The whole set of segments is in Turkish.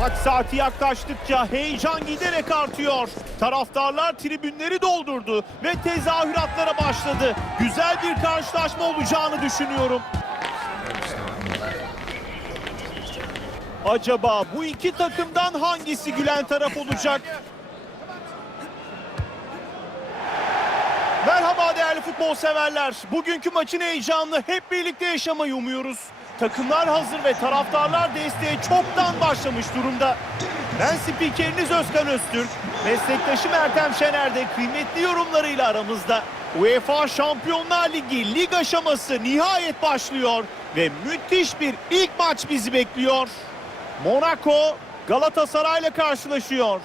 Maç saati yaklaştıkça heyecan giderek artıyor. Taraftarlar tribünleri doldurdu ve tezahüratlara başladı. Güzel bir karşılaşma olacağını düşünüyorum. Acaba bu iki takımdan hangisi gülen taraf olacak? Merhaba değerli futbol severler. Bugünkü maçın heyecanını hep birlikte yaşamayı umuyoruz. Takımlar hazır ve taraftarlar desteğe çoktan başlamış durumda. Ben spikeriniz Özkan Öztürk. Meslektaşım Ertem Şener de kıymetli yorumlarıyla aramızda. UEFA Şampiyonlar Ligi lig aşaması nihayet başlıyor ve müthiş bir ilk maç bizi bekliyor. Monaco Galatasaray'la karşılaşıyor.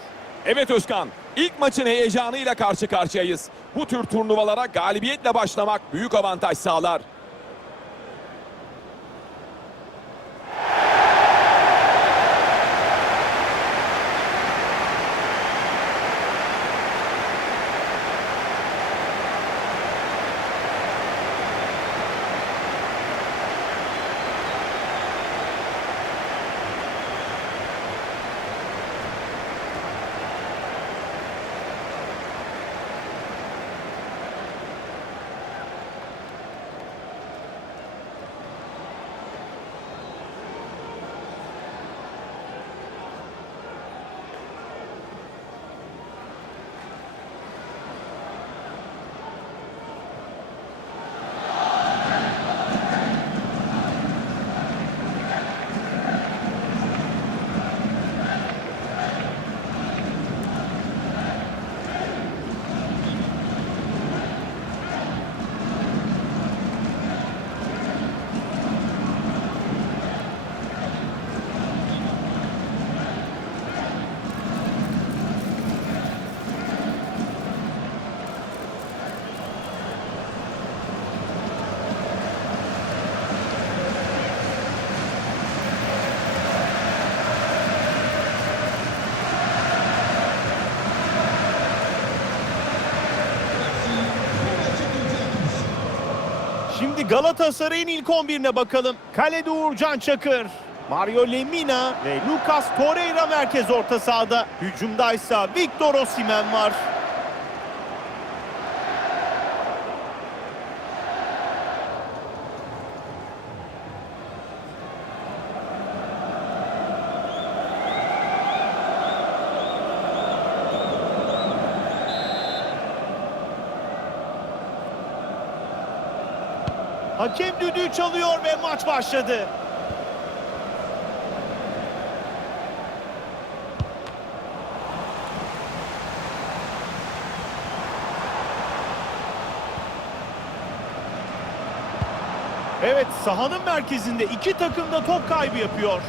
Evet Özkan, ilk maçın heyecanıyla karşı karşıyayız. Bu tür turnuvalara galibiyetle başlamak büyük avantaj sağlar. Şimdi Galatasaray'ın ilk 11'ine bakalım. Kalede Uğurcan Çakır, Mario Lemina ve Lucas Torreira merkez orta sahada. Hücumdaysa Victor Osimhen var. Hakem düdüğü çalıyor ve maç başladı. Evet sahanın merkezinde iki takım da top kaybı yapıyor.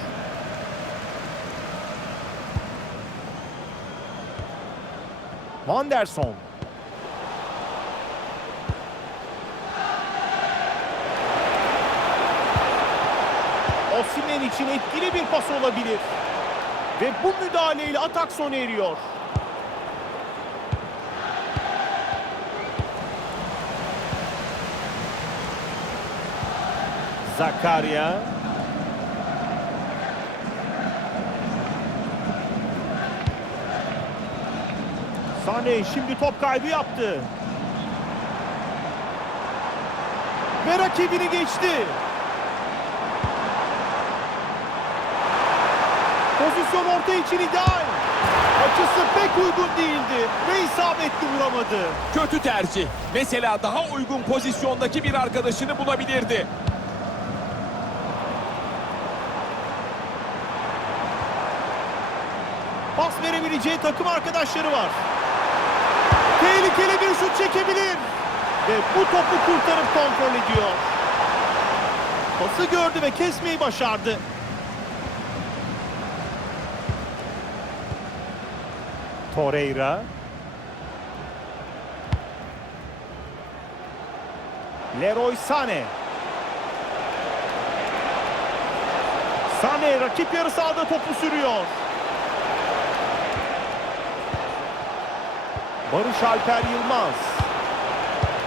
Vanderson. Osimhen için etkili bir pas olabilir. Ve bu müdahaleyle atak sona eriyor. Zakaria. Sane şimdi top kaybı yaptı. Ve rakibini geçti. Pozisyon orta için ideal. Açısı pek uygun değildi ve isabetli vuramadı. Kötü tercih. Mesela daha uygun pozisyondaki bir arkadaşını bulabilirdi. Pas verebileceği takım arkadaşları var. Tehlikeli bir şut çekebilir. Ve bu topu kurtarıp kontrol ediyor. Pası gördü ve kesmeyi başardı. Torreira. Leroy Sané. Sané rakip yarı sahada topu sürüyor. Barış Alper Yılmaz.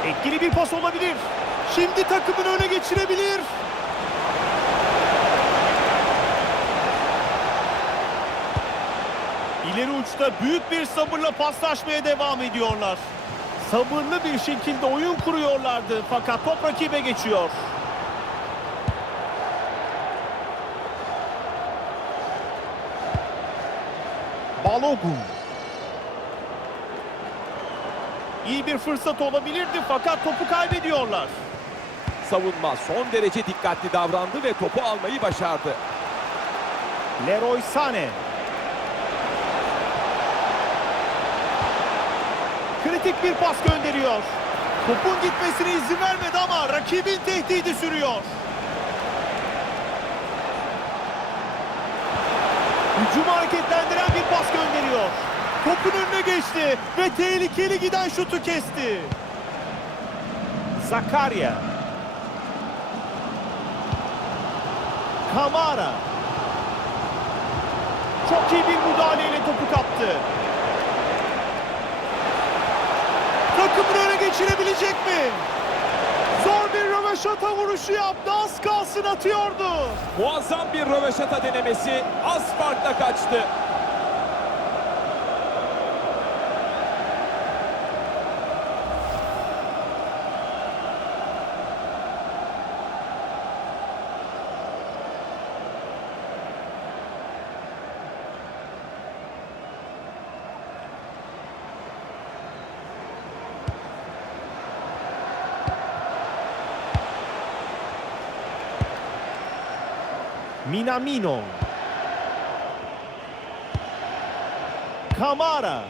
Etkili bir pas olabilir. Şimdi takımını öne geçirebilir. İleri uçta büyük bir sabırla paslaşmaya devam ediyorlar. Sabırlı bir şekilde oyun kuruyorlardı fakat top rakibe geçiyor. Balogun. İyi bir fırsat olabilirdi fakat topu kaybediyorlar. Savunma son derece dikkatli davrandı ve topu almayı başardı. Leroy Sané. Kritik bir pas gönderiyor. Topun gitmesine izin vermedi ama rakibin tehdidi sürüyor. Hücumu hareketlendiren bir pas gönderiyor. Topun önüne geçti ve tehlikeli giden şutu kesti. Zakaria. Kamara. Çok iyi bir müdahaleyle topu kaptı. Takımını öne geçirebilecek mi? Zor bir röveşata vuruşu yaptı. Az kalsın atıyordu. Muazzam bir röveşata denemesi az farkla kaçtı. Minamino. Kamara.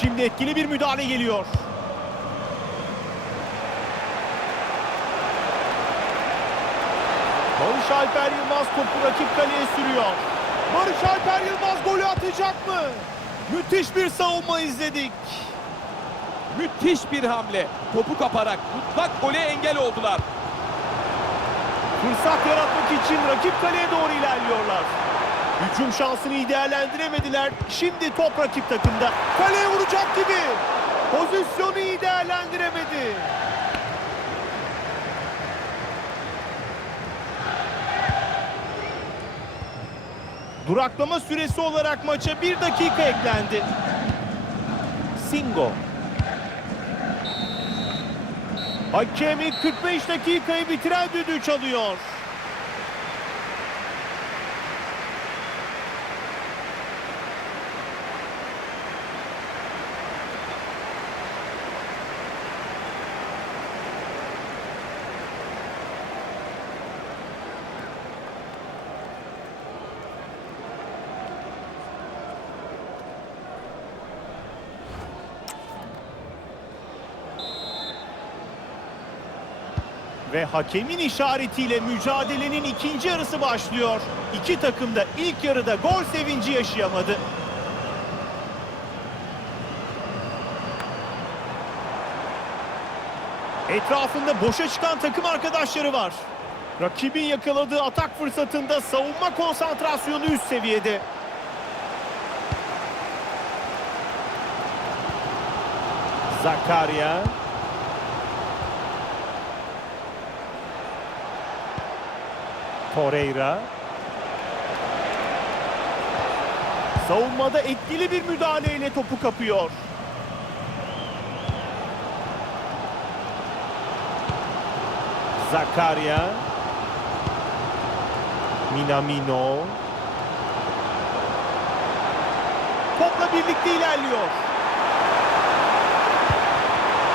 Şimdi etkili bir müdahale geliyor. Barış Alper Yılmaz topu rakip kaleye sürüyor. Barış Alper Yılmaz golü atacak mı? Müthiş bir savunma izledik. Müthiş bir hamle. Topu kaparak mutlak gole engel oldular. Fırsat yaratmak için rakip kaleye doğru ilerliyorlar. Hücum şansını iyi değerlendiremediler. Şimdi top rakip takımda. Kaleye vuracak gibi. Pozisyonu iyi değerlendiremedi. Duraklama süresi olarak maça bir dakika eklendi. Singo. Hakem ilk 45 dakikayı bitiren düdüğü çalıyor. Ve hakemin işaretiyle mücadelenin ikinci yarısı başlıyor. İki takım da ilk yarıda gol sevinci yaşayamadı. Etrafında boşa çıkan takım arkadaşları var. Rakibin yakaladığı atak fırsatında savunma konsantrasyonu üst seviyede. Zakaria. Torreira. Savunmada etkili bir müdahaleyle topu kapıyor. Zakaria. Minamino. Topla birlikte ilerliyor.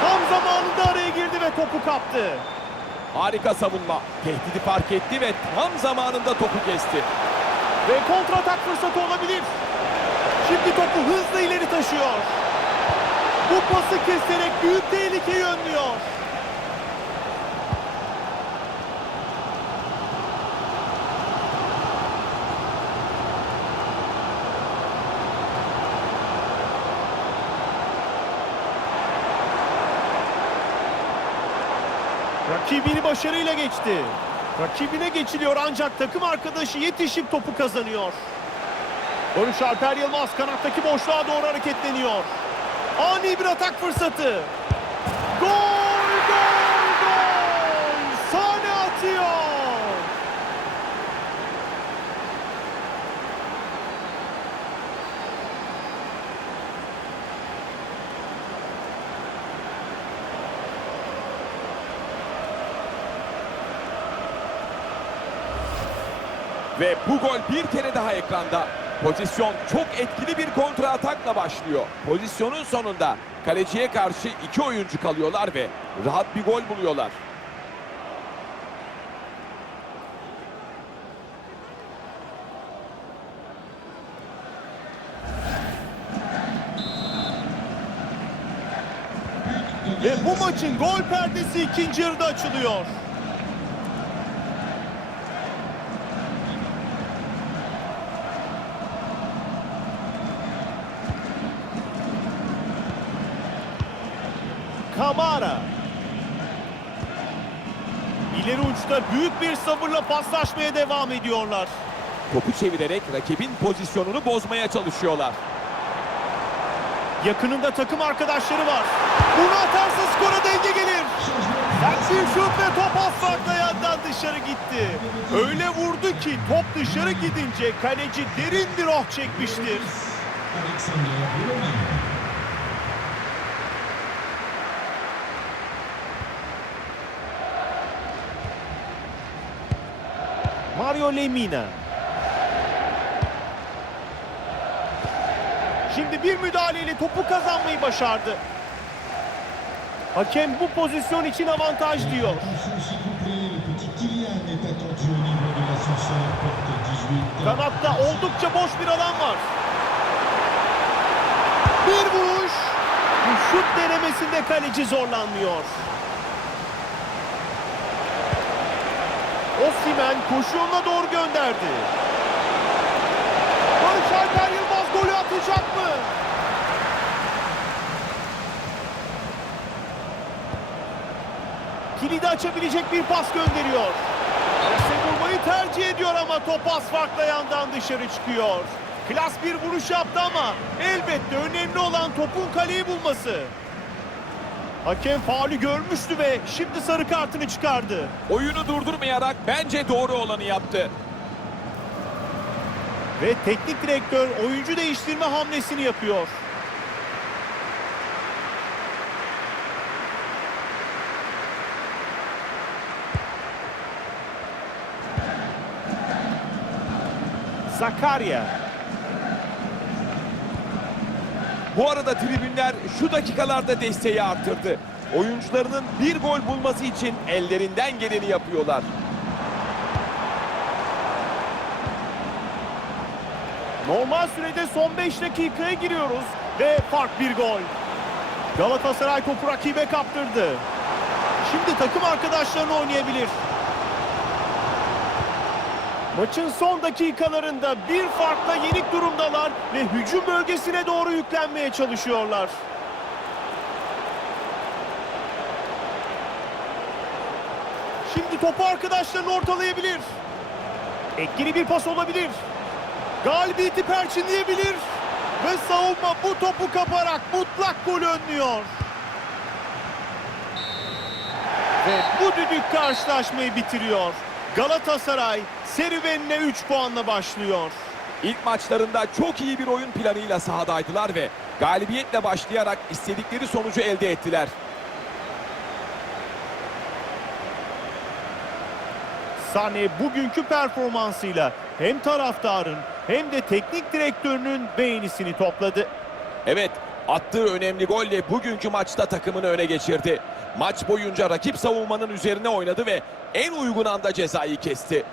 Tam zamanında araya girdi ve topu kaptı. Harika savunma. Tehdidi fark etti ve tam zamanında topu kesti. Ve kontratak fırsatı olabilir. Şimdi topu hızla ileri taşıyor. Bu pası keserek büyük tehlikeyi önlüyor. Rakibini başarıyla geçti. Rakibine geçiliyor ancak takım arkadaşı yetişip topu kazanıyor. Barış Alper Yılmaz kanattaki boşluğa doğru hareketleniyor. Ani bir atak fırsatı. Gol, gol! Sane atıyor. Ve bu gol bir kere daha ekranda. Pozisyon çok etkili bir kontra atakla başlıyor. Pozisyonun sonunda kaleciye karşı iki oyuncu kalıyorlar ve rahat bir gol buluyorlar. Ve bu maçın gol perdesi ikinci yarıda açılıyor. Kamara. İleri uçta büyük bir sabırla paslaşmaya devam ediyorlar. Topu çevirerek rakibin pozisyonunu bozmaya çalışıyorlar. Yakınında takım arkadaşları var. Bunu atarsa skora denge gelir. Sert bir şut ve top az farkla yandan dışarı gitti. Öyle vurdu ki top dışarı gidince kaleci derin bir oh çekmiştir. Mario Lemina. Şimdi bir müdahaleyle topu kazanmayı başardı. Hakem bu pozisyon için avantaj diyor. Attention s'il vous plaît, le petit Kylian est attendu au niveau de l'ascenseur, porte 18. Kanatta oldukça boş bir alan var. Bir vuruş. Bu şut denemesinde kaleci zorlanmıyor. Osimhen koşu yoluna doğru gönderdi. Barış Alper Yılmaz golü atacak mı? Kilidi açabilecek bir pas gönderiyor. Pası vurmayı tercih ediyor ama top az yandan dışarı çıkıyor. Klas bir vuruş yaptı ama elbette önemli olan topun kaleyi bulması. Hakem faulü görmüştü ve şimdi sarı kartını çıkardı. Oyunu durdurmayarak bence doğru olanı yaptı. Ve teknik direktör oyuncu değiştirme hamlesini yapıyor. Zakaria. Bu arada tribünler şu dakikalarda desteği arttırdı. Oyuncularının bir gol bulması için ellerinden geleni yapıyorlar. Normal sürede son 5 dakikaya giriyoruz ve fark bir gol. Galatasaray topu rakibe kaptırdı. Şimdi takım arkadaşlarını oynayabilir. Maçın son dakikalarında bir farkla yenik durumdalar ve hücum bölgesine doğru yüklenmeye çalışıyorlar. Şimdi topu arkadaşlarını ortalayabilir. Etkili bir pas olabilir. Galibiyeti perçinleyebilir. Ve savunma bu topu kaparak mutlak gol önlüyor. Ve bu düdük karşılaşmayı bitiriyor. Galatasaray serüvenine 3 puanla başlıyor. İlk maçlarında çok iyi bir oyun planıyla sahadaydılar ve galibiyetle başlayarak istedikleri sonucu elde ettiler. Sane bugünkü performansıyla hem taraftarın hem de teknik direktörünün beğenisini topladı. Evet, attığı önemli golle bugünkü maçta takımını öne geçirdi. Maç boyunca rakip savunmanın üzerine oynadı ve en uygun anda cezayı kesti.